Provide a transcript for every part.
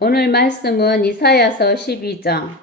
오늘 말씀은 이사야서 12장.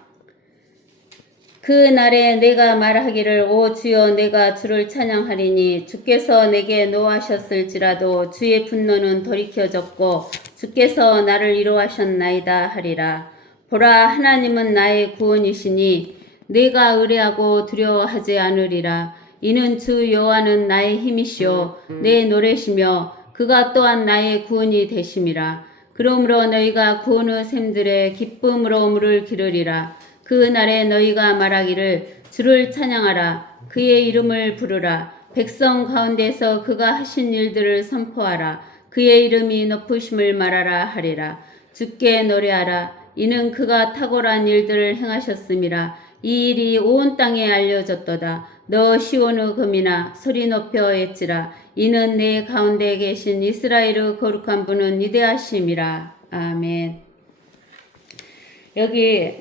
그 날에 내가 말하기를 오 주여 내가 주를 찬양하리니 주께서 내게 노하셨을지라도 주의 분노는 돌이켜졌고 주께서 나를 위로하셨나이다 하리라. 보라 하나님은 나의 구원이시니 내가 의뢰하고 두려워하지 않으리라. 이는 주 여호와는 나의 힘이시오 내 노래시며 그가 또한 나의 구원이 되심이라. 그러므로 너희가 구원의 샘들에 기쁨으로 물을 기르리라. 그 날에 너희가 말하기를 주를 찬양하라. 그의 이름을 부르라. 백성 가운데서 그가 하신 일들을 선포하라. 그의 이름이 높으심을 말하라 하리라. 주께 노래하라. 이는 그가 탁월한 일들을 행하셨음이라. 이 일이 온 땅에 알려졌도다. 너 시온의 금이나 소리 높여 외치라. 이는 내 가운데 계신 이스라엘의 거룩한 분은 위대하심이라. 아멘. 여기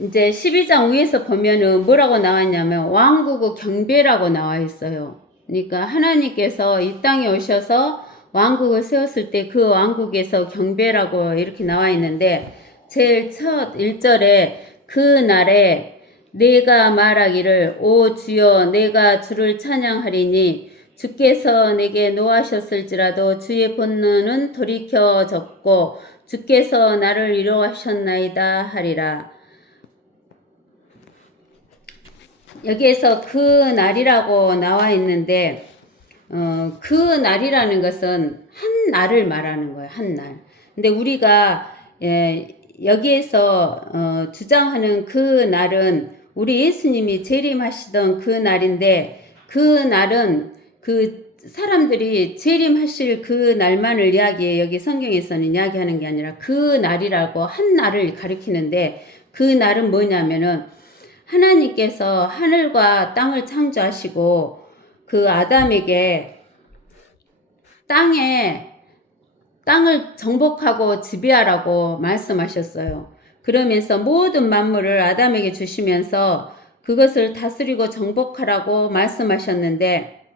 이제 12장 위에서 보면은 뭐라고 나왔냐면 왕국의 경배라고 나와 있어요. 그러니까 하나님께서 이 땅에 오셔서 왕국을 세웠을 때 그 왕국에서 경배라고 이렇게 나와 있는데 제일 첫 1절에 그 날에 내가 말하기를 오 주여 내가 주를 찬양하리니 주께서 내게 노하셨을지라도 주의 분노는 돌이켜졌고 주께서 나를 위로하셨나이다 하리라. 여기에서 그 날이라고 나와 있는데 그 날이라는 것은 한 날을 말하는 거예요. 한 날. 근데 우리가 여기에서 주장하는 그 날은 우리 예수님이 재림하시던 그 날인데 그 날은 그 사람들이 재림하실 그 날만을 이야기해 여기 성경에서는 이야기하는 게 아니라 그 날이라고 한 날을 가리키는데 그 날은 뭐냐면은 하나님께서 하늘과 땅을 창조하시고 그 아담에게 땅을 정복하고 지배하라고 말씀하셨어요. 그러면서 모든 만물을 아담에게 주시면서 그것을 다스리고 정복하라고 말씀하셨는데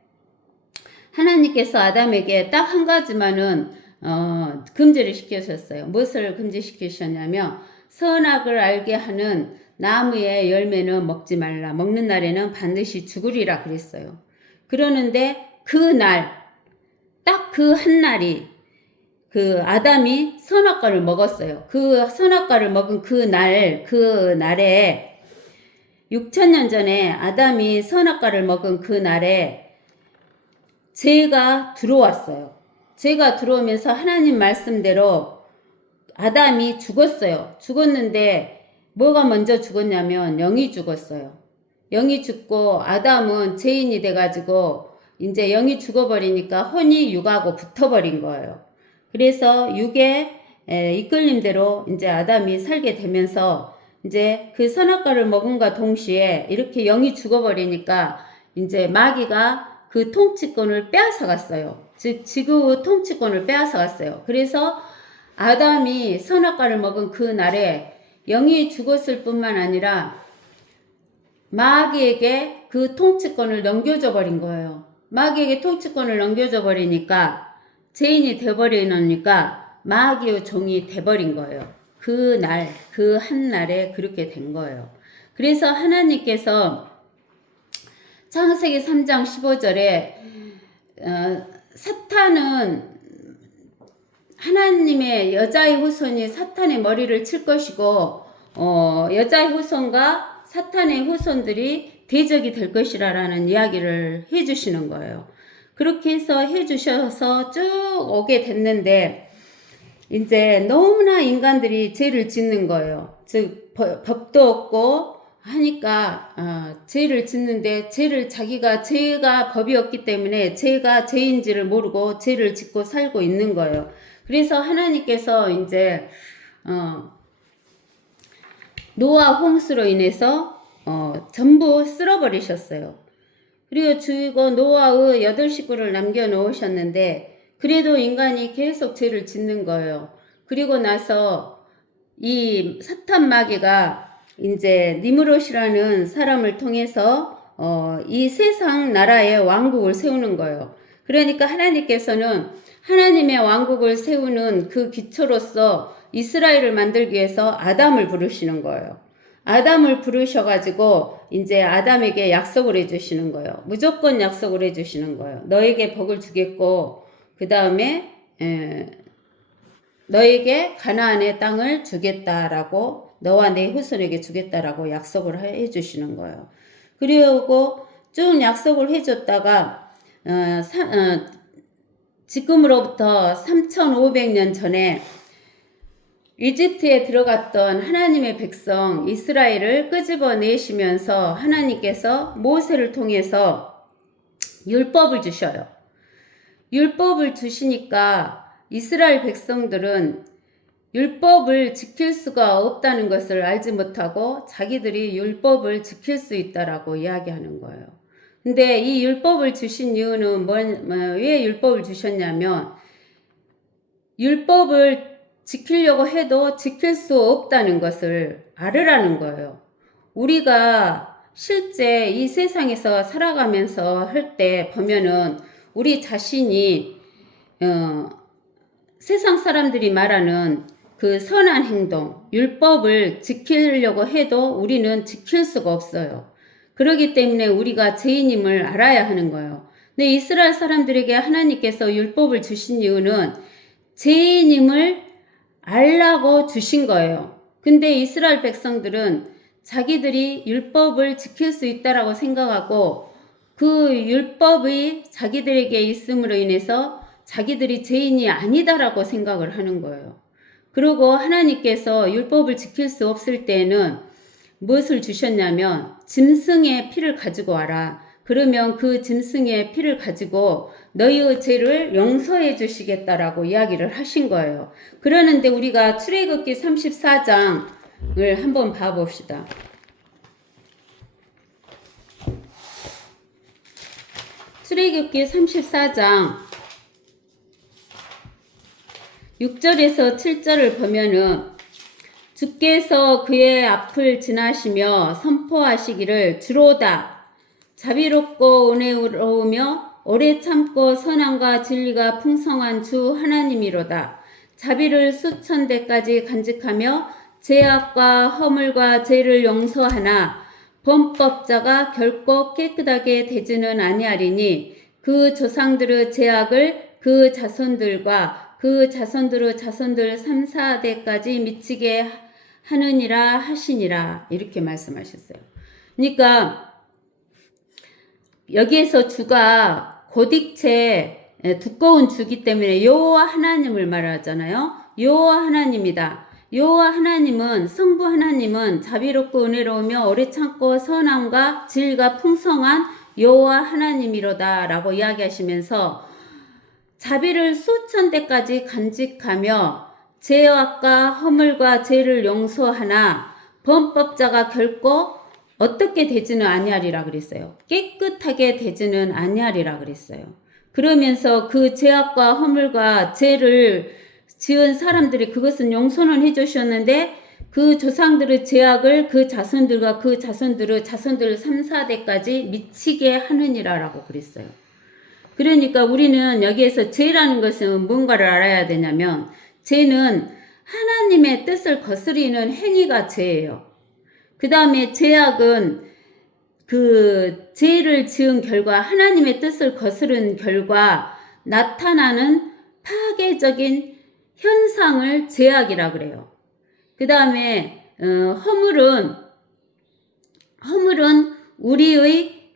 하나님께서 아담에게 딱 한 가지만은 금지를 시키셨어요. 무엇을 금지시키셨냐면 선악을 알게 하는 나무의 열매는 먹지 말라. 먹는 날에는 반드시 죽으리라 그랬어요. 그러는데 그 날, 딱 그 한 날이 그 아담이 선악과를 먹었어요. 그 선악과를 먹은 그 날에 6,000년 전에 아담이 선악과를 먹은 그 날에 죄가 들어왔어요. 죄가 들어오면서 하나님 말씀대로 아담이 죽었어요. 죽었는데 뭐가 먼저 죽었냐면 영이 죽었어요. 영이 죽고 아담은 죄인이 돼가지고 이제 영이 죽어버리니까 혼이 육하고 붙어버린 거예요. 그래서 육의 이끌림대로 이제 아담이 살게 되면서 이제 그 선악과를 먹음과 동시에 이렇게 영이 죽어버리니까 이제 마귀가 그 통치권을 빼앗아갔어요. 즉 지구의 통치권을 빼앗아갔어요. 그래서 아담이 선악과를 먹은 그 날에 영이 죽었을 뿐만 아니라 마귀에게 그 통치권을 넘겨줘 버린 거예요. 마귀에게 통치권을 넘겨줘 버리니까 죄인이 돼버리니까 마귀의 종이 돼버린 거예요. 그 날, 그 한 날에 그렇게 된 거예요. 그래서 하나님께서 창세기 3장 15절에 사탄은 하나님의 여자의 후손이 사탄의 머리를 칠 것이고 여자의 후손과 사탄의 후손들이 대적이 될 것이라는 이야기를 해주시는 거예요. 그렇게 해서 해주셔서 쭉 오게 됐는데 이제 너무나 인간들이 죄를 짓는 거예요. 즉 법도 없고 하니까 죄를 짓는데 죄가 법이 없기 때문에 죄가 죄인지를 모르고 죄를 짓고 살고 있는 거예요. 그래서 하나님께서 이제 노아 홍수로 인해서 전부 쓸어버리셨어요. 그리고 주고 노아의 8식구를 남겨놓으셨는데 그래도 인간이 계속 죄를 짓는 거예요. 그리고 나서 이 사탄 마귀가 이제 니므롯이라는 사람을 통해서 이 세상 나라의 왕국을 세우는 거예요. 그러니까 하나님께서는 하나님의 왕국을 세우는 그 기초로서 이스라엘을 만들기 위해서 아담을 부르시는 거예요. 아담을 부르셔가지고 이제 아담에게 약속을 해주시는 거예요. 무조건 약속을 해주시는 거예요. 너에게 복을 주겠고 그 다음에 너에게 가나안의 땅을 주겠다라고, 너와 내 후손에게 주겠다라고 약속을 해주시는 거예요. 그리고 쭉 약속을 해줬다가 지금으로부터 3,500년 전에 이집트에 들어갔던 하나님의 백성 이스라엘을 끄집어내시면서 하나님께서 모세를 통해서 율법을 주셔요. 율법을 주시니까 이스라엘 백성들은 율법을 지킬 수가 없다는 것을 알지 못하고 자기들이 율법을 지킬 수 있다라고 이야기하는 거예요. 근데 이 율법을 주신 이유는 왜 율법을 주셨냐면, 율법을 지키려고 해도 지킬 수 없다는 것을 알으라는 거예요. 우리가 실제 이 세상에서 살아가면서 할 때 보면은 우리 자신이 세상 사람들이 말하는 그 선한 행동, 율법을 지키려고 해도 우리는 지킬 수가 없어요. 그렇기 때문에 우리가 죄인임을 알아야 하는 거예요. 근데 이스라엘 사람들에게 하나님께서 율법을 주신 이유는 죄인임을 알라고 주신 거예요. 근데 이스라엘 백성들은 자기들이 율법을 지킬 수 있다라고 생각하고 그 율법이 자기들에게 있음으로 인해서 자기들이 죄인이 아니다라고 생각을 하는 거예요. 그리고 하나님께서 율법을 지킬 수 없을 때에는 무엇을 주셨냐면 짐승의 피를 가지고 와라. 그러면 그 짐승의 피를 가지고 너희의 죄를 용서해 주시겠다라고 이야기를 하신 거예요. 그러는데 우리가 출애굽기 34장을 한번 봐봅시다. 출애굽기 34장 6절에서 7절을 보면은 주께서 그의 앞을 지나시며 선포하시기를 주로다 자비롭고 은혜로우며 오래 참고 선함과 진리가 풍성한 주 하나님이로다. 자비를 수천 대까지 간직하며 죄악과 허물과 죄를 용서하나 범법자가 결코 깨끗하게 되지는 아니하리니 그 조상들의 죄악을 그 자손들과 그 자손들의 자손들 3, 4대까지 미치게 하느니라 하시니라. 이렇게 말씀하셨어요. 그러니까 여기에서 주가 곧익체 두꺼운 주기 때문에 여호와 하나님을 말하잖아요. 여호와 하나님이다. 여호와 하나님은, 성부 하나님은 자비롭고 은혜로우며 오래 참고 선함과 진리가 풍성한 여호와 하나님이로다 라고 이야기하시면서 자비를 수천 대까지 간직하며 죄악과 허물과 죄를 용서하나 범법자가 결코 어떻게 되지는 아니하리라 그랬어요. 깨끗하게 되지는 아니하리라 그랬어요. 그러면서 그 죄악과 허물과 죄를 지은 사람들이 그것은 용서는 해주셨는데 그 조상들의 죄악을 그 자손들과 그 자손들의 자손들 3, 4대까지 미치게 하느니라 라고 그랬어요. 그러니까 우리는 여기에서 죄라는 것은 뭔가를 알아야 되냐면, 죄는 하나님의 뜻을 거스리는 행위가 죄예요. 그 다음에 죄악은 그 죄를 지은 결과, 하나님의 뜻을 거스른 결과 나타나는 파괴적인 현상을 죄악이라 그래요. 그 다음에 허물은 우리의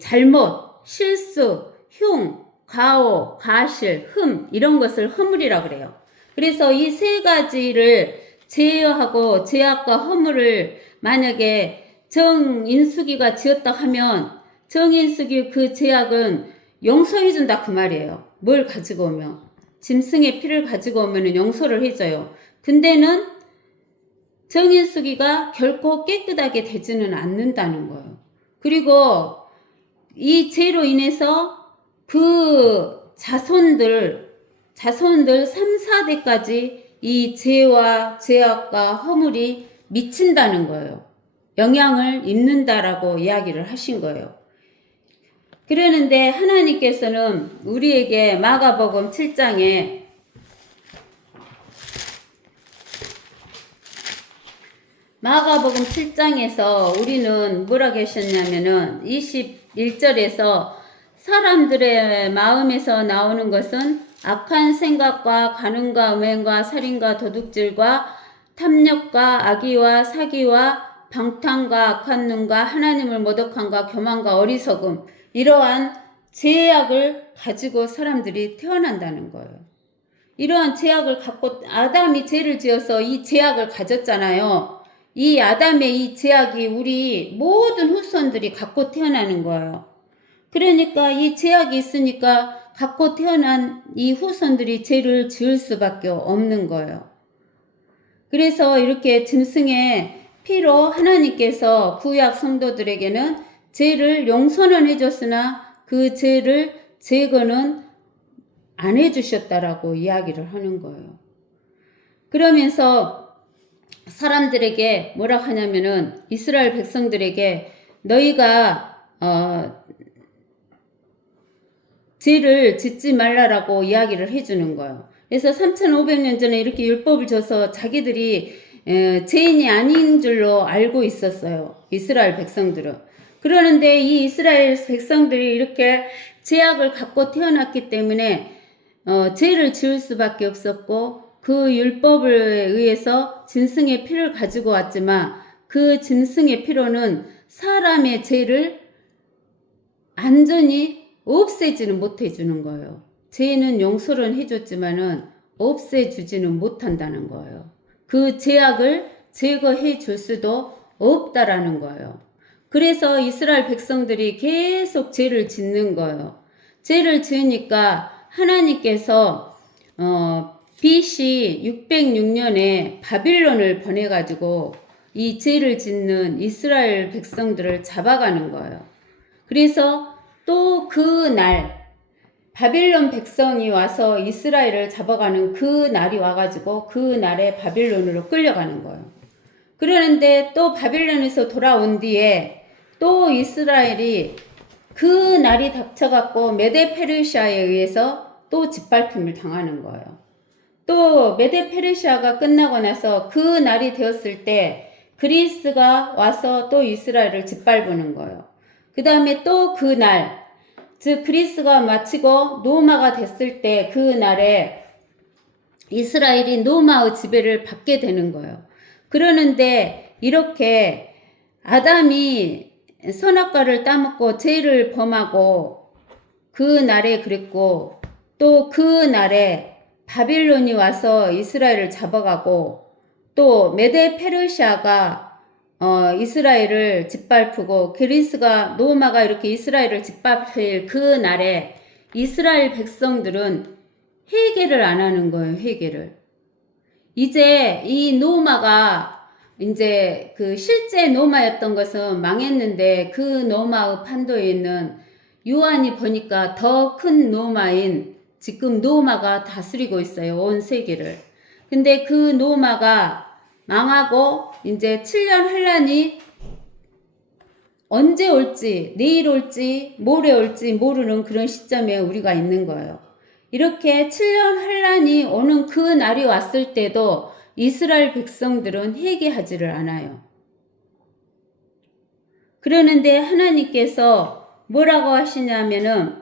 잘못, 실수, 흉, 과오, 과실, 흠 이런 것을 허물이라 그래요. 그래서 이 세 가지를 제어하고 죄악과 허물을 만약에 정인숙이가 지었다 하면 정인숙이 그 죄악은 용서해준다 그 말이에요. 뭘 가지고 오면, 짐승의 피를 가지고 오면 용서를 해줘요. 근데는 정인숙이가 결코 깨끗하게 되지는 않는다는 거예요. 그리고 이 죄로 인해서 그 자손들 3, 4대까지 이 죄와 죄악과 허물이 미친다는 거예요. 영향을 입는다라고 이야기를 하신 거예요. 그러는데 하나님께서는 우리에게 마가복음 7장에 마가복음 7장에서 우리는 뭐라 계셨냐면은 21절에서 사람들의 마음에서 나오는 것은 악한 생각과 간음과 음행과 살인과 도둑질과 탐욕과 악의와 사기와 방탕과 악한 눈과 하나님을 모독함과 교만과 어리석음, 이러한 죄악을 가지고 사람들이 태어난다는 거예요. 이러한 죄악을 갖고 아담이 죄를 지어서 이 죄악을 가졌잖아요. 이 아담의 이 죄악이 우리 모든 후손들이 갖고 태어나는 거예요. 그러니까 이 죄악이 있으니까 갖고 태어난 이 후손들이 죄를 지을 수밖에 없는 거예요. 그래서 이렇게 짐승의 피로 하나님께서 구약 성도들에게는 죄를 용서는 해줬으나 그 죄를 제거는 안 해주셨다라고 이야기를 하는 거예요. 그러면서 사람들에게 뭐라고 하냐면은 이스라엘 백성들에게 너희가 죄를 짓지 말라라고 이야기를 해주는 거예요. 그래서 3500년 전에 이렇게 율법을 줘서 자기들이 죄인이 아닌 줄로 알고 있었어요. 이스라엘 백성들은. 그러는데 이 이스라엘 백성들이 이렇게 죄악을 갖고 태어났기 때문에 죄를 지을 수밖에 없었고 그 율법에 의해서 짐승의 피를 가지고 왔지만 그 짐승의 피로는 사람의 죄를 완전히 없애지는 못해주는 거예요. 죄는 용서를 해줬지만은 없애주지는 못한다는 거예요. 그 죄악을 제거해 줄 수도 없다라는 거예요. 그래서 이스라엘 백성들이 계속 죄를 짓는 거예요. 죄를 지으니까 하나님께서 BC 606년에 바빌론을 보내가지고 이 죄를 짓는 이스라엘 백성들을 잡아가는 거예요. 그래서 또 그 날 바빌론 백성이 와서 이스라엘을 잡아가는 그 날이 와가지고 그 날에 바빌론으로 끌려가는 거예요. 그러는데 또 바빌론에서 돌아온 뒤에 또 이스라엘이 그 날이 닥쳐갖고 메데 페르시아에 의해서 또 짓밟힘을 당하는 거예요. 또 메데 페르시아가 끝나고 나서 그 날이 되었을 때 그리스가 와서 또 이스라엘을 짓밟는 거예요. 그 다음에 또 그 날, 즉 그리스가 마치고 노마가 됐을 때 그 날에 이스라엘이 노마의 지배를 받게 되는 거예요. 그러는데 이렇게 아담이 선악과를 따먹고 죄를 범하고 그 날에 그랬고 또 그 날에 바빌론이 와서 이스라엘을 잡아가고 또 메데 페르시아가 이스라엘을 짓밟고 그리스가 노마가 이렇게 이스라엘을 짓밟힐 그 날에 이스라엘 백성들은 회개를 안 하는 거예요. 회개를. 이제 이 노마가 이제 그 실제 노마였던 것은 망했는데 그 노마의 판도에 있는 요한이 보니까 더 큰 노마인 지금 노마가 다스리고 있어요. 온 세계를. 근데 그 노마가 망하고 이제 7년 환란이 언제 올지, 내일 올지, 모레 올지 모르는 그런 시점에 우리가 있는 거예요. 이렇게 7년 환란이 오는 그 날이 왔을 때도 이스라엘 백성들은 회개하지를 않아요. 그러는데 하나님께서 뭐라고 하시냐면은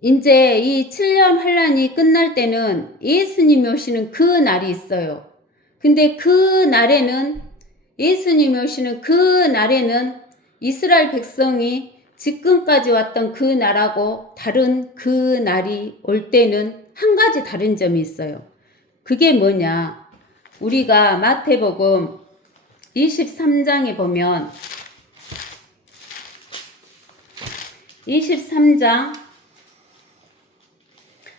이제 이 7년 환란이 끝날 때는 예수님이 오시는 그 날이 있어요. 근데 그 날에는 예수님이 오시는 그 날에는 이스라엘 백성이 지금까지 왔던 그 날하고 다른 그 날이 올 때는 한 가지 다른 점이 있어요. 그게 뭐냐? 우리가 마태복음 23장에 보면 23장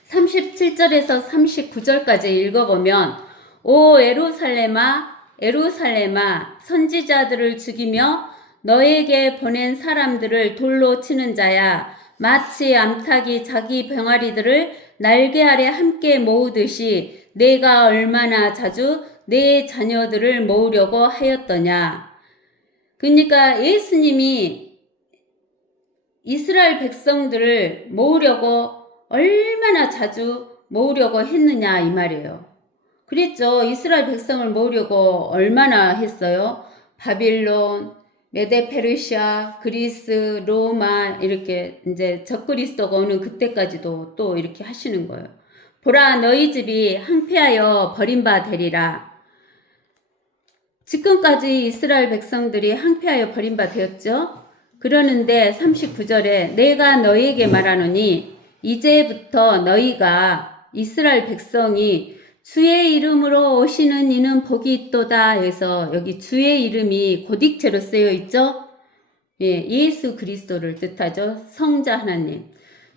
37절에서 39절까지 읽어보면 오 예루살렘아 예루살렘아 선지자들을 죽이며 너에게 보낸 사람들을 돌로 치는 자야 마치 암탉이 자기 병아리들을 날개 아래 함께 모으듯이 내가 얼마나 자주 내 자녀들을 모으려고 하였더냐. 그러니까 예수님이 이스라엘 백성들을 모으려고 얼마나 자주 모으려고 했느냐 이 말이에요. 그랬죠. 이스라엘 백성을 모으려고 얼마나 했어요. 바빌론, 메데페르시아, 그리스, 로마 이렇게 이제 적그리스도가 오는 그때까지도 또 이렇게 하시는 거예요. 보라 너희 집이 항폐하여 버림받으리라. 지금까지 이스라엘 백성들이 항폐하여 버림받았죠. 그러는데 39절에 내가 너희에게 말하노니 이제부터 너희가 이스라엘 백성이 주의 이름으로 오시는 이는 복이 있도다 해서 여기 주의 이름이 고딕체로 쓰여 있죠. 예, 예수 그리스도를 뜻하죠. 성자 하나님.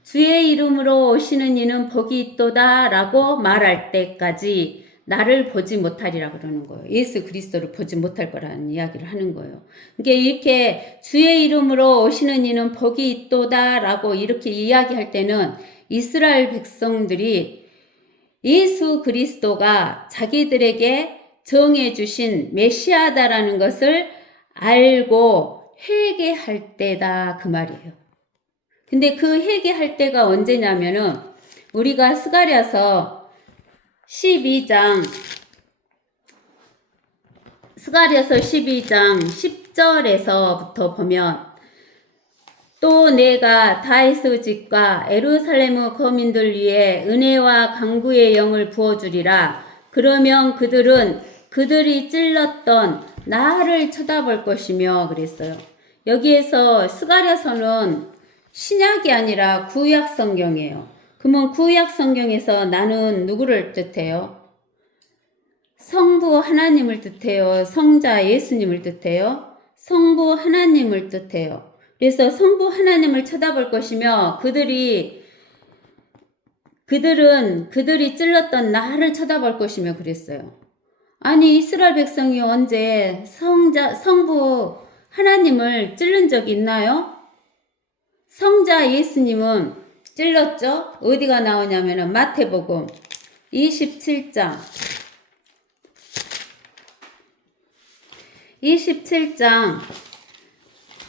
주의 이름으로 오시는 이는 복이 있도다 라고 말할 때까지 나를 보지 못하리라 그러는 거예요. 예수 그리스도를 보지 못할 거라는 이야기를 하는 거예요. 그러니까 이렇게 주의 이름으로 오시는 이는 복이 있도다 라고 이렇게 이야기할 때는 이스라엘 백성들이 예수 그리스도가 자기들에게 정해주신 메시아다라는 것을 알고 회개할 때다 그 말이에요. 근데 그 회개할 때가 언제냐면은 우리가 스가랴서 12장 10절에서부터 보면 또 내가 다윗의 집과 예루살렘의 거민들 위에 은혜와 강구의 영을 부어주리라. 그러면 그들은 그들이 찔렀던 나를 쳐다볼 것이며 그랬어요. 여기에서 스가랴서는 신약이 아니라 구약 성경이에요. 그러면 구약 성경에서 나는 누구를 뜻해요? 성부 하나님을 뜻해요? 성자 예수님을 뜻해요? 성부 하나님을 뜻해요. 그래서 성부 하나님을 쳐다볼 것이며 그들이 찔렀던 나를 쳐다볼 것이며 그랬어요. 아니 이스라엘 백성이 언제 성부 하나님을 찔른 적 있나요? 성자 예수님은 찔렀죠? 어디가 나오냐면은 마태복음 27장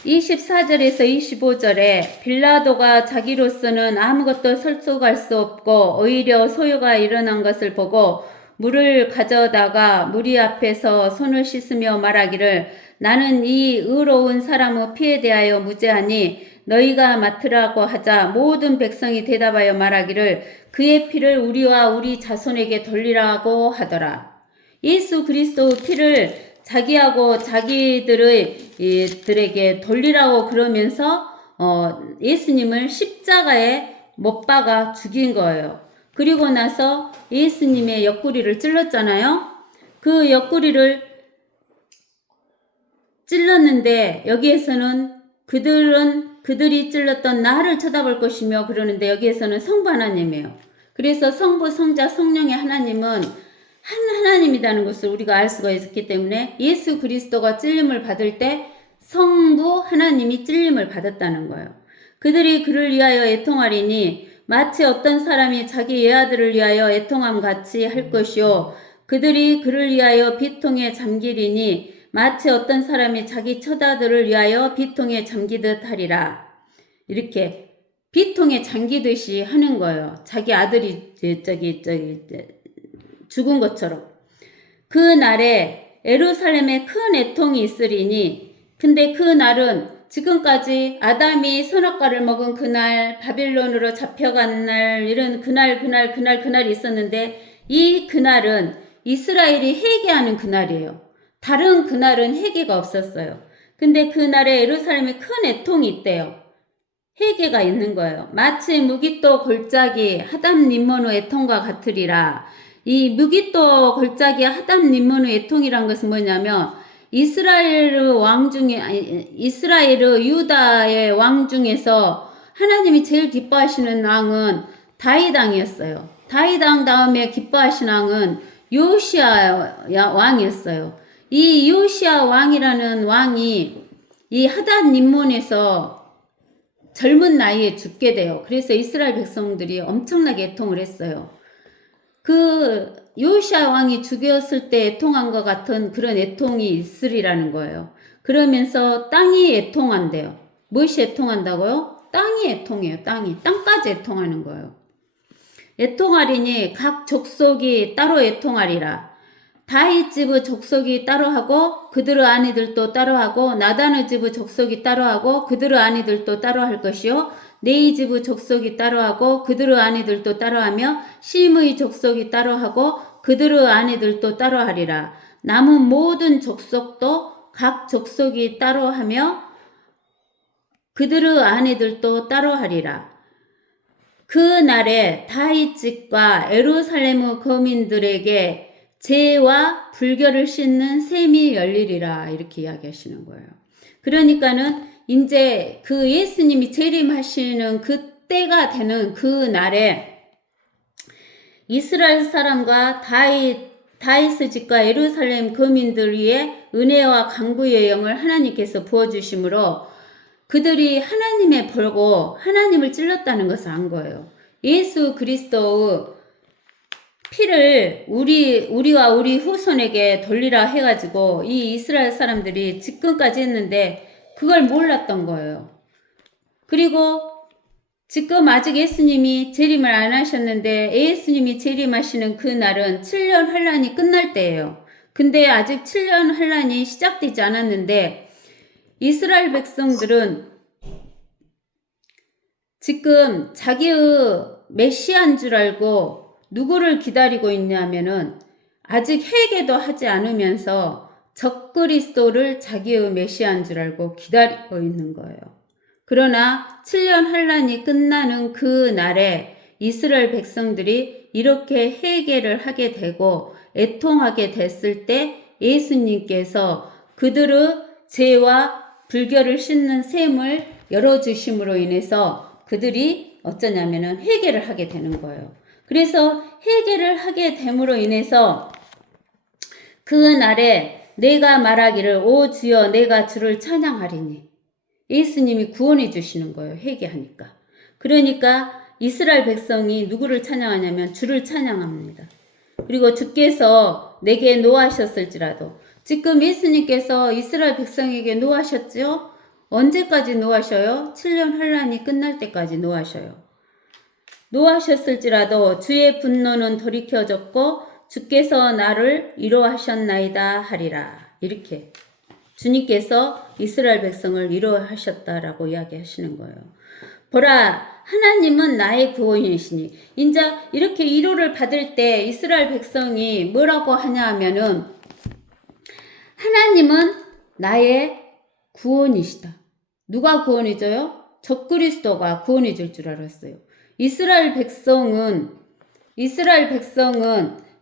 24절에서 25절에 빌라도가 자기로서는 아무것도 설득할 수 없고 오히려 소요가 일어난 것을 보고 물을 가져다가 무리 앞에서 손을 씻으며 말하기를 나는 이 의로운 사람의 피에 대하여 무죄하니 너희가 맡으라고 하자 모든 백성이 대답하여 말하기를 그의 피를 우리와 우리 자손에게 돌리라고 하더라. 예수 그리스도의 피를 자기하고 자기들에게 돌리라고 그러면서 예수님을 십자가에 못 박아 죽인 거예요. 그리고 나서 예수님의 옆구리를 찔렀잖아요. 그 옆구리를 찔렀는데 여기에서는 그들이 찔렀던 나를 쳐다볼 것이며 그러는데 여기에서는 성부 하나님이에요. 그래서 성부, 성자, 성령의 하나님은 한 하나님이라는 것을 우리가 알 수가 있기 때문에 예수 그리스도가 찔림을 받을 때 성부 하나님이 찔림을 받았다는 거예요. 그들이 그를 위하여 애통하리니 마치 어떤 사람이 자기 외아들을 위하여 애통함 같이 할 것이요 그들이 그를 위하여 비통에 잠기리니 마치 어떤 사람이 자기 처자들을 위하여 비통에 잠기듯 하리라. 이렇게 비통에 잠기듯이 하는 거예요. 자기 아들이 죽은 것처럼. 그 날에 예루살렘에 큰 애통이 있으리니 근데 그 날은 지금까지 아담이 선악과를 먹은 그날 바빌론으로 잡혀간 날 이런 그날이 있었는데 이 그날은 이스라엘이 회개하는 그날이에요. 다른 그날은 회개가 없었어요. 근데 그날에 예루살렘에 큰 애통이 있대요. 회개가 있는 거예요. 마치 무깃도 골짜기 하담 림몬의 애통과 같으리라. 이 무깃도 골짜기 하담 림몬의 애통이란 것은 뭐냐면 이스라엘의 유다의 왕 중에서 하나님이 제일 기뻐하시는 왕은 다윗 왕이었어요. 다윗 왕 다음에 기뻐하시는 왕은 요시야 왕이었어요. 이 요시야 왕이라는 왕이 이 하단 림몬에서 젊은 나이에 죽게 돼요. 그래서 이스라엘 백성들이 엄청나게 애통을 했어요. 그 요시야 왕이 죽였을 때 애통한 것 같은 그런 애통이 있으리라는 거예요. 그러면서 땅이 애통한대요. 무엇이 애통한다고요? 땅이 애통해요. 땅까지 애통하는 거예요. 애통하리니 각 족속이 따로 애통하리라. 다윗 집의 족속이 따로 하고 그들의 아내들도 따로 하고 나단의 집의 족속이 따로 하고 그들의 아내들도 따로 할 것이요 네이 집의 족속이 따로 하고 그들의 아내들도 따로 하며 심의 족속이 따로 하고 그들의 아내들도 따로 하리라. 남은 모든 족속도 각 족속이 따로 하며 그들의 아내들도 따로 하리라. 그 날에 다윗 집과 예루살렘의 거민들에게 죄와 불결을 씻는 셈이 열리리라 이렇게 이야기하시는 거예요. 그러니까는 이제 그 예수님이 재림하시는 그 때가 되는 그 날에 이스라엘 사람과 다윗의 집과 예루살렘 거민들 위에 은혜와 강구의 영을 하나님께서 부어주심으로 그들이 하나님의 벌고 하나님을 찔렀다는 것을 안 거예요. 예수 그리스도의 피를 우리와 우리 후손에게 돌리라 해가지고 이 이스라엘 사람들이 지금까지 했는데 그걸 몰랐던 거예요. 그리고 지금 아직 예수님이 재림을 안 하셨는데 예수님이 재림하시는 그 날은 7년 환란이 끝날 때예요. 근데 아직 7년 환란이 시작되지 않았는데 이스라엘 백성들은 지금 자기의 메시아인 줄 알고 누구를 기다리고 있냐면은 아직 회개도 하지 않으면서 적그리스도를 자기의 메시아인 줄 알고 기다리고 있는 거예요. 그러나 7년 환란이 끝나는 그 날에 이스라엘 백성들이 이렇게 회개를 하게 되고 애통하게 됐을 때 예수님께서 그들의 죄와 불결을 씻는 셈을 열어주심으로 인해서 그들이 어쩌냐면은 회개를 하게 되는 거예요. 그래서 회개를 하게 됨으로 인해서 그 날에 내가 말하기를 오 주여 내가 주를 찬양하리니 예수님이 구원해 주시는 거예요. 회개하니까. 그러니까 이스라엘 백성이 누구를 찬양하냐면 주를 찬양합니다. 그리고 주께서 내게 노하셨을지라도 지금 예수님께서 이스라엘 백성에게 노하셨죠? 언제까지 노하셔요? 7년 환란이 끝날 때까지 노하셔요. 노하셨을지라도 주의 분노는 돌이켜졌고 주께서 나를 위로하셨나이다 하리라. 이렇게 주님께서 이스라엘 백성을 위로하셨다라고 이야기하시는 거예요. 보라 하나님은 나의 구원이시니 이제 이렇게 위로를 받을 때 이스라엘 백성이 뭐라고 하냐 하면은 하나님은 나의 구원이시다. 누가 구원해줘요? 적그리스도가 구원해 줄 줄 알았어요. 이스라엘 백성은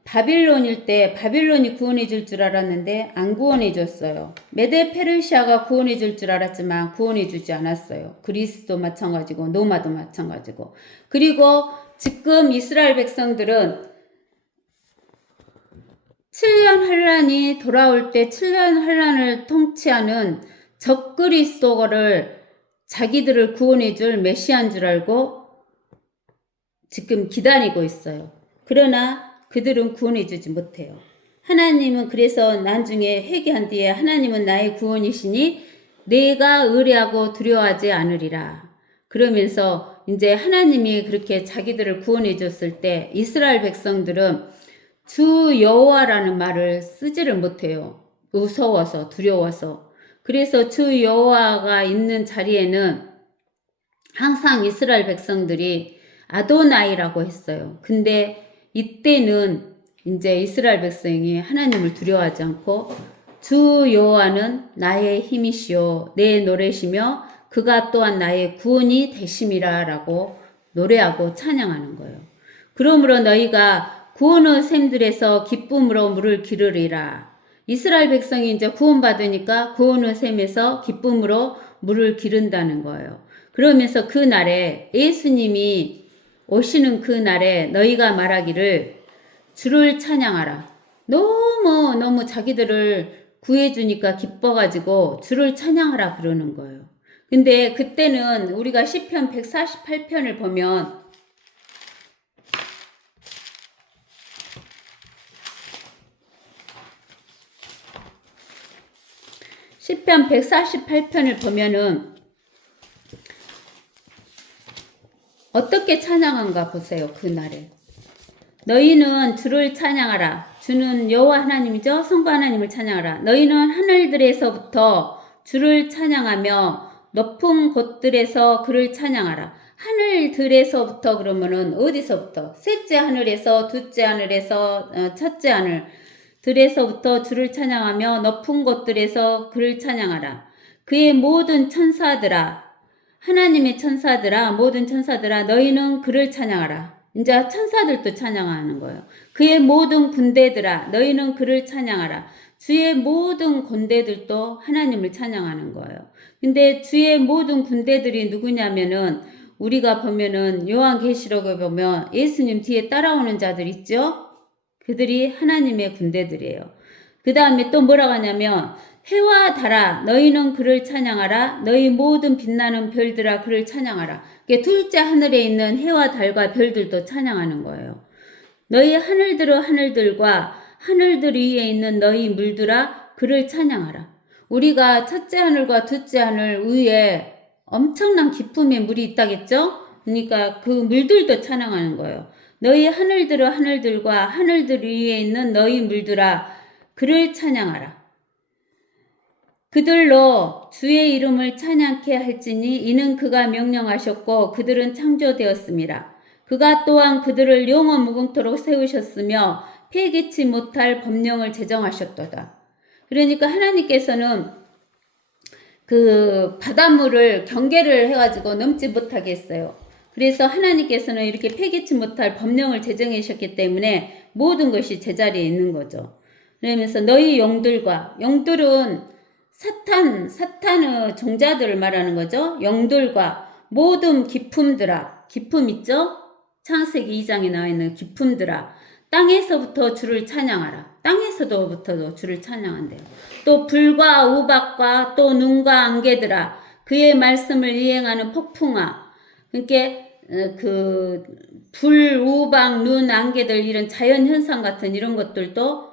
바빌론일 때 바빌론이 구원해 줄 줄 알았는데 안 구원해 줬어요. 메데 페르시아가 구원해 줄 줄 알았지만 구원해 주지 않았어요. 그리스도 마찬가지고 노마도 마찬가지고. 그리고 지금 이스라엘 백성들은 7년 환란이 돌아올 때 7년 환란을 통치하는 적그리스도를 자기들을 구원해 줄 메시아인 줄 알고 지금 기다리고 있어요. 그러나 그들은 구원해 주지 못해요. 하나님은 그래서 나중에 회개한 뒤에 하나님은 나의 구원이시니 내가 의뢰하고 두려워하지 않으리라. 그러면서 이제 하나님이 그렇게 자기들을 구원해 줬을 때 이스라엘 백성들은 주 여호와라는 말을 쓰지를 못해요. 무서워서 두려워서. 그래서 주 여호와가 있는 자리에는 항상 이스라엘 백성들이 아도나이라고 했어요. 근데 이때는 이제 이스라엘 백성이 하나님을 두려워하지 않고 주 여호와는 나의 힘이시오 내 노래시며 그가 또한 나의 구원이 되심이라 라고 노래하고 찬양하는 거예요. 그러므로 너희가 구원의 샘들에서 기쁨으로 물을 기르리라. 이스라엘 백성이 이제 구원받으니까 구원의 샘에서 기쁨으로 물을 기른다는 거예요. 그러면서 그 날에 예수님이 오시는 그 날에 너희가 말하기를 주를 찬양하라. 너무 자기들을 구해주니까 기뻐가지고 주를 찬양하라 그러는 거예요. 근데 그때는 우리가 시편 148편을 보면 시편 148편을 보면은 어떻게 찬양한가 보세요. 그날에. 너희는 주를 찬양하라. 주는 여호와 하나님이죠. 성부 하나님을 찬양하라. 너희는 하늘들에서부터 주를 찬양하며 높은 곳들에서 그를 찬양하라. 하늘들에서부터 그러면은 어디서부터? 셋째 하늘에서, 둘째 하늘에서, 첫째 하늘들에서부터 주를 찬양하며 높은 곳들에서 그를 찬양하라. 그의 모든 천사들아, 하나님의 천사들아, 모든 천사들아, 너희는 그를 찬양하라. 이제 천사들도 찬양하는 거예요. 그의 모든 군대들아, 너희는 그를 찬양하라. 주의 모든 군대들도 하나님을 찬양하는 거예요. 근데 주의 모든 군대들이 누구냐면은 우리가 보면은 요한계시록을 보면 예수님 뒤에 따라오는 자들 있죠? 그들이 하나님의 군대들이에요. 그 다음에 또 뭐라고 하냐면 해와 달아 너희는 그를 찬양하라. 너희 모든 빛나는 별들아 그를 찬양하라. 둘째 하늘에 있는 해와 달과 별들도 찬양하는 거예요. 너희 하늘들어 하늘들과 하늘들 위에 있는 너희 물들아 그를 찬양하라. 우리가 첫째 하늘과 둘째 하늘 위에 엄청난 기쁨의 물이 있다겠죠? 그러니까 그 물들도 찬양하는 거예요. 너희 하늘들어 하늘들과 하늘들 위에 있는 너희 물들아 그를 찬양하라. 그들로 주의 이름을 찬양케 할지니 이는 그가 명령하셨고 그들은 창조되었습니다. 그가 또한 그들을 영원 무궁토록 세우셨으며 폐기치 못할 법령을 제정하셨도다. 그러니까 하나님께서는 그 바닷물을 경계를 해가지고 넘지 못하게 했어요. 그래서 하나님께서는 이렇게 폐기치 못할 법령을 제정하셨기 때문에 모든 것이 제자리에 있는 거죠. 그러면서 너희 영들과, 영들은 사탄의 종자들을 말하는 거죠. 영들과 모든 기품들아, 기품 있죠? 창세기 2장에 나와 있는 기품들아, 땅에서부터 주를 찬양하라. 땅에서부터 주를 찬양한대요. 또 불과 우박과 또 눈과 안개들아, 그의 말씀을 이행하는 폭풍아. 그러니까 그 불, 우박, 눈, 안개들 이런 자연 현상 같은 이런 것들도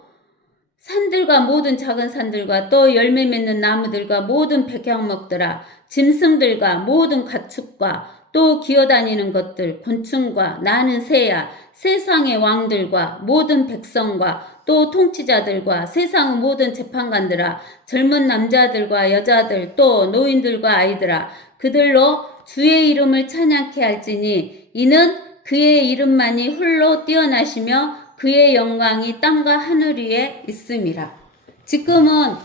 산들과 모든 작은 산들과 또 열매 맺는 나무들과 모든 백향목들아, 짐승들과 모든 가축과 또 기어다니는 것들, 곤충과 나는 새야, 세상의 왕들과 모든 백성과 또 통치자들과 세상의 모든 재판관들아, 젊은 남자들과 여자들 또 노인들과 아이들아, 그들로 주의 이름을 찬양케 할지니 이는 그의 이름만이 홀로 뛰어나시며 그의 영광이 땅과 하늘 위에 있음이라. 지금은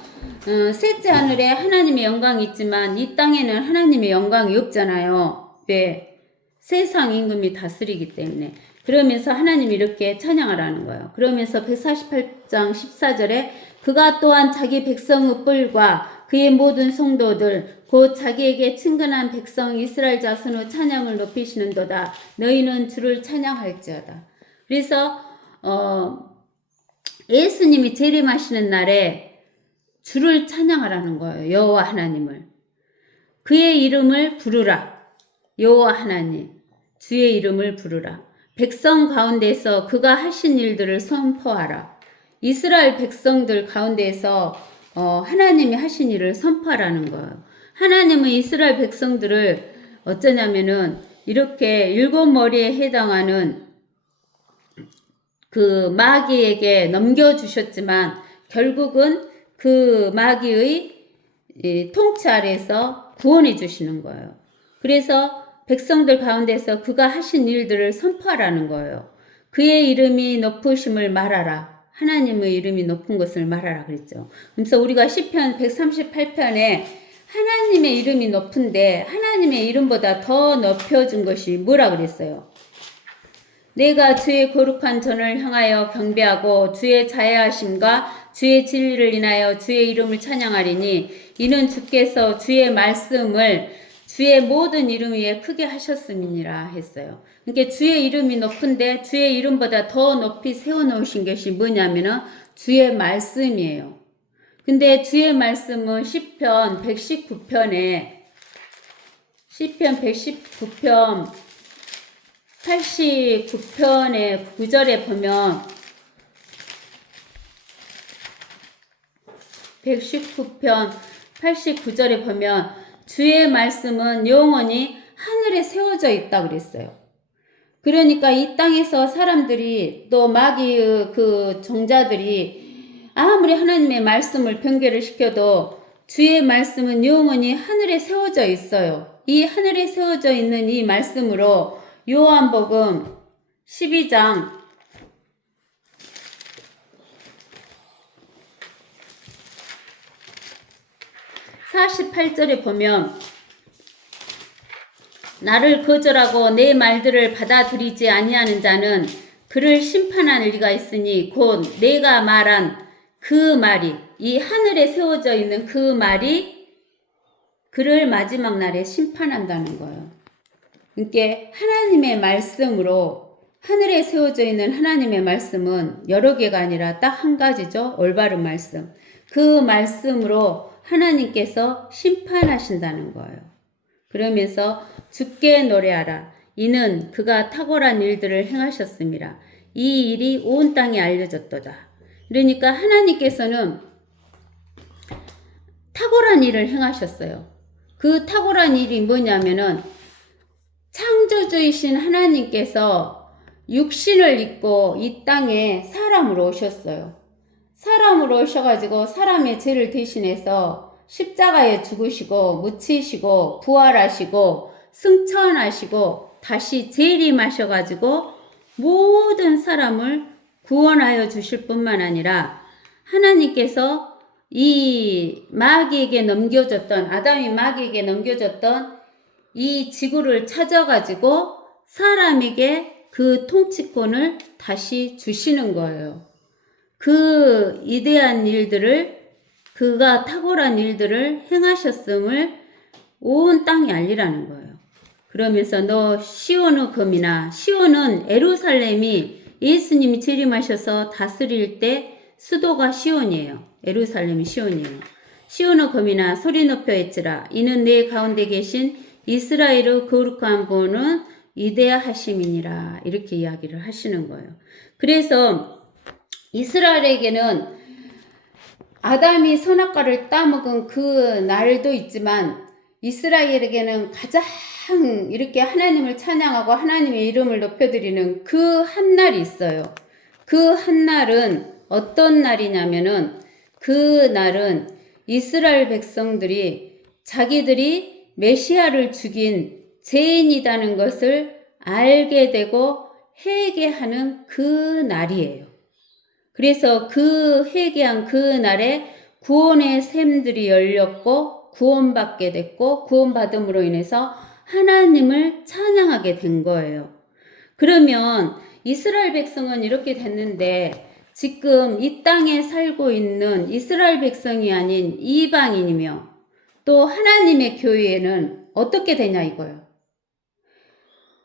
셋째 하늘에 하나님의 영광이 있지만 이 땅에는 하나님의 영광이 없잖아요. 왜? 세상 임금이 다스리기 때문에. 그러면서 하나님이 이렇게 찬양하라는 거예요. 그러면서 148장 14절에 그가 또한 자기 백성의 뿔과 그의 모든 성도들 곧 자기에게 친근한 백성 이스라엘 자손의 찬양을 높이시는도다. 너희는 주를 찬양할지어다. 그래서 예수님이 재림하시는 날에 주를 찬양하라는 거예요. 여호와 하나님을. 그의 이름을 부르라. 여호와 하나님, 주의 이름을 부르라. 백성 가운데서 그가 하신 일들을 선포하라. 이스라엘 백성들 가운데서 하나님이 하신 일을 선포하라는 거예요. 하나님은 이스라엘 백성들을 어쩌냐면은 이렇게 일곱 머리에 해당하는 그 마귀에게 넘겨주셨지만 결국은 그 마귀의 통치 아래에서 구원해 주시는 거예요. 그래서 백성들 가운데서 그가 하신 일들을 선포하라는 거예요. 그의 이름이 높으심을 말하라. 하나님의 이름이 높은 것을 말하라 그랬죠. 그래서 우리가 시편 138편에 하나님의 이름이 높은데 하나님의 이름보다 더 높여준 것이 뭐라 그랬어요? 내가 주의 거룩한 전을 향하여 경배하고 주의 자애하심과 주의 진리를 인하여 주의 이름을 찬양하리니 이는 주께서 주의 말씀을 주의 모든 이름 위에 크게 하셨음이니라 했어요. 그러니까 주의 이름이 높은데 주의 이름보다 더 높이 세워놓으신 것이 뭐냐면은 주의 말씀이에요. 근데 주의 말씀은 시편 119편에 시편 119편 89편의 9절에 보면 119편 89절에 보면 주의 말씀은 영원히 하늘에 세워져 있다 그랬어요. 그러니까 이 땅에서 사람들이 또 마귀의 그 종자들이 아무리 하나님의 말씀을 변개를 시켜도 주의 말씀은 영원히 하늘에 세워져 있어요. 이 하늘에 세워져 있는 이 말씀으로 요한복음 12장 48절에 보면 나를 거절하고 내 말들을 받아들이지 아니하는 자는 그를 심판할 리가 있으니 곧 내가 말한 그 말이 이 하늘에 세워져 있는 그 말이 그를 마지막 날에 심판한다는 거예요. 그러니까 하나님의 말씀으로 하늘에 세워져 있는 하나님의 말씀은 여러 개가 아니라 딱 한 가지죠. 올바른 말씀. 그 말씀으로 하나님께서 심판하신다는 거예요. 그러면서 주께 노래하라. 이는 그가 탁월한 일들을 행하셨습니다. 이 일이 온 땅에 알려졌도다. 그러니까 하나님께서는 탁월한 일을 행하셨어요. 그 탁월한 일이 뭐냐면은 창조주이신 하나님께서 육신을 입고 이 땅에 사람으로 오셨어요. 사람으로 오셔가지고 사람의 죄를 대신해서 십자가에 죽으시고 묻히시고 부활하시고 승천하시고 다시 재림하셔가지고 모든 사람을 구원하여 주실 뿐만 아니라 하나님께서 이 마귀에게 넘겨줬던 아담이 마귀에게 넘겨줬던 이 지구를 찾아가지고 사람에게 그 통치권을 다시 주시는 거예요. 그 위대한 일들을 그가 탁월한 일들을 행하셨음을 온 땅에 알리라는 거예요. 그러면서 너 시온의 검이나 시온은 예루살렘이 예수님이 재림하셔서 다스릴 때 수도가 시온이에요. 예루살렘이 시온이에요. 시온의 검이나 소리 높여 외치라. 이는 내 가운데 계신 이스라엘의 거룩한 분은 위대하심이니라. 이렇게 이야기를 하시는 거예요. 그래서 이스라엘에게는 아담이 선악과를 따먹은 그 날도 있지만 이스라엘에게는 가장 이렇게 하나님을 찬양하고 하나님의 이름을 높여드리는 그 한 날이 있어요. 그 한 날은 어떤 날이냐면은 그 날은 이스라엘 백성들이 자기들이 메시아를 죽인 죄인이라는 것을 알게 되고 회개하는 그 날이에요. 그래서 그 회개한 그 날에 구원의 샘들이 열렸고 구원받게 됐고 구원받음으로 인해서 하나님을 찬양하게 된 거예요. 그러면 이스라엘 백성은 이렇게 됐는데 지금 이 땅에 살고 있는 이스라엘 백성이 아닌 이방인이며 또 하나님의 교회에는 어떻게 되냐 이거예요.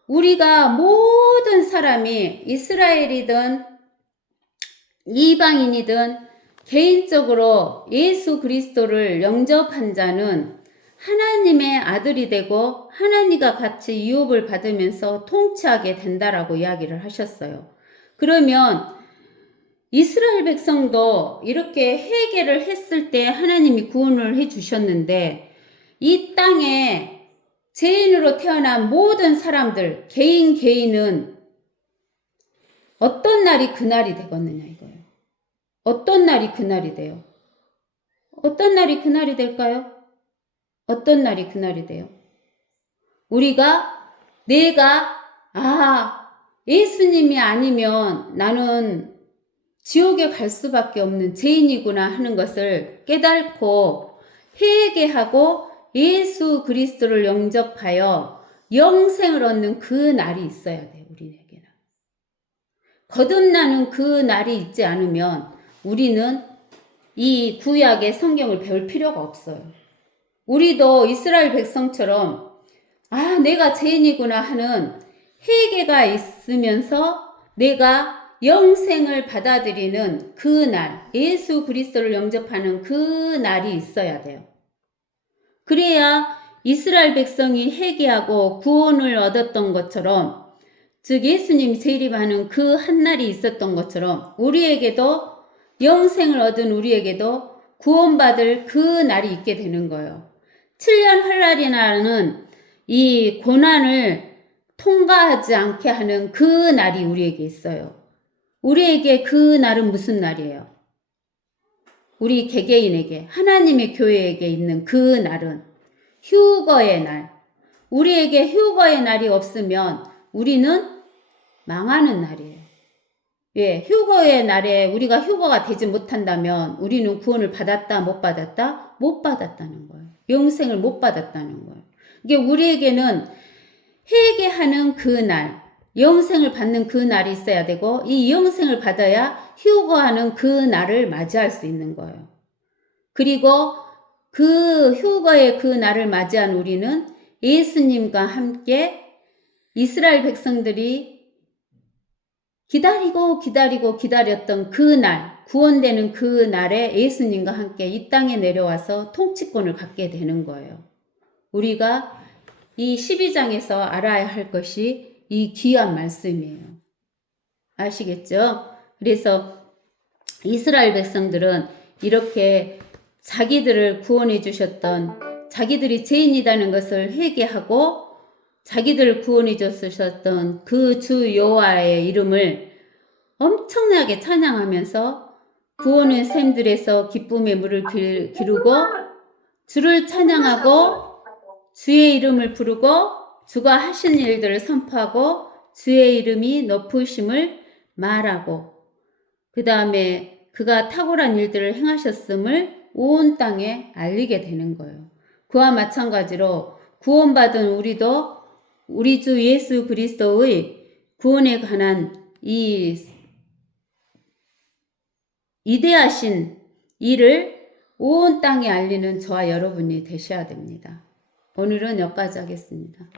우리가 모든 사람이 이스라엘이든 이방인이든 개인적으로 예수 그리스도를 영접한 자는 하나님의 아들이 되고 하나님과 같이 유업을 받으면서 통치하게 된다라고 이야기를 하셨어요. 그러면 이스라엘 백성도 이렇게 회개를 했을 때 하나님이 구원을 해 주셨는데 이 땅에 죄인으로 태어난 모든 사람들 개인은 어떤 날이 그날이 되겠느냐 이거예요. 어떤 날이 그날이 돼요? 어떤 날이 그날이 될까요? 어떤 날이 그날이 돼요? 내가 예수님이 아니면 나는 지옥에 갈 수밖에 없는 죄인이구나 하는 것을 깨닫고 회개하고 예수 그리스도를 영접하여 영생을 얻는 그 날이 있어야 돼요. 우리에게는. 거듭나는 그 날이 있지 않으면 우리는 이 구약의 성경을 배울 필요가 없어요. 우리도 이스라엘 백성처럼 내가 죄인이구나 하는 회개가 있으면서 내가 영생을 받아들이는 그 날, 예수 그리스도를 영접하는 그 날이 있어야 돼요. 그래야 이스라엘 백성이 회개하고 구원을 얻었던 것처럼, 즉 예수님이 재림하는 그 한 날이 있었던 것처럼 우리에게도 영생을 얻은 우리에게도 구원받을 그 날이 있게 되는 거예요. 7년 환란이라는 이 고난을 통과하지 않게 하는 그 날이 우리에게 있어요. 우리에게 그 날은 무슨 날이에요? 우리 개개인에게, 하나님의 교회에게 있는 그 날은 휴거의 날. 우리에게 휴거의 날이 없으면 우리는 망하는 날이에요. 예, 휴거의 날에 우리가 휴거가 되지 못한다면 우리는 구원을 받았다, 못 받았다? 못 받았다는 거예요. 영생을 못 받았다는 거예요. 이게 우리에게는 회개하는 그 날, 영생을 받는 그 날이 있어야 되고, 이 영생을 받아야 휴거하는 그 날을 맞이할 수 있는 거예요. 그리고 그 휴거의 그 날을 맞이한 우리는 예수님과 함께 이스라엘 백성들이 기다렸던 그 날, 구원되는 그 날에 예수님과 함께 이 땅에 내려와서 통치권을 갖게 되는 거예요. 우리가 이 12장에서 알아야 할 것이 이 귀한 말씀이에요. 아시겠죠? 그래서 이스라엘 백성들은 이렇게 자기들을 구원해 주셨던, 자기들이 죄인이라는 것을 회개하고 자기들을 구원해 주셨던 그 주 여호와의 이름을 엄청나게 찬양하면서 구원의 샘들에서 기쁨의 물을 기르고 주를 찬양하고 주의 이름을 부르고 주가 하신 일들을 선포하고 주의 이름이 높으심을 말하고, 그 다음에 그가 탁월한 일들을 행하셨음을 온 땅에 알리게 되는 거예요. 그와 마찬가지로 구원받은 우리도 우리 주 예수 그리스도의 구원에 관한 이 위대하신 일을 온 땅에 알리는 저와 여러분이 되셔야 됩니다. 오늘은 여기까지 하겠습니다.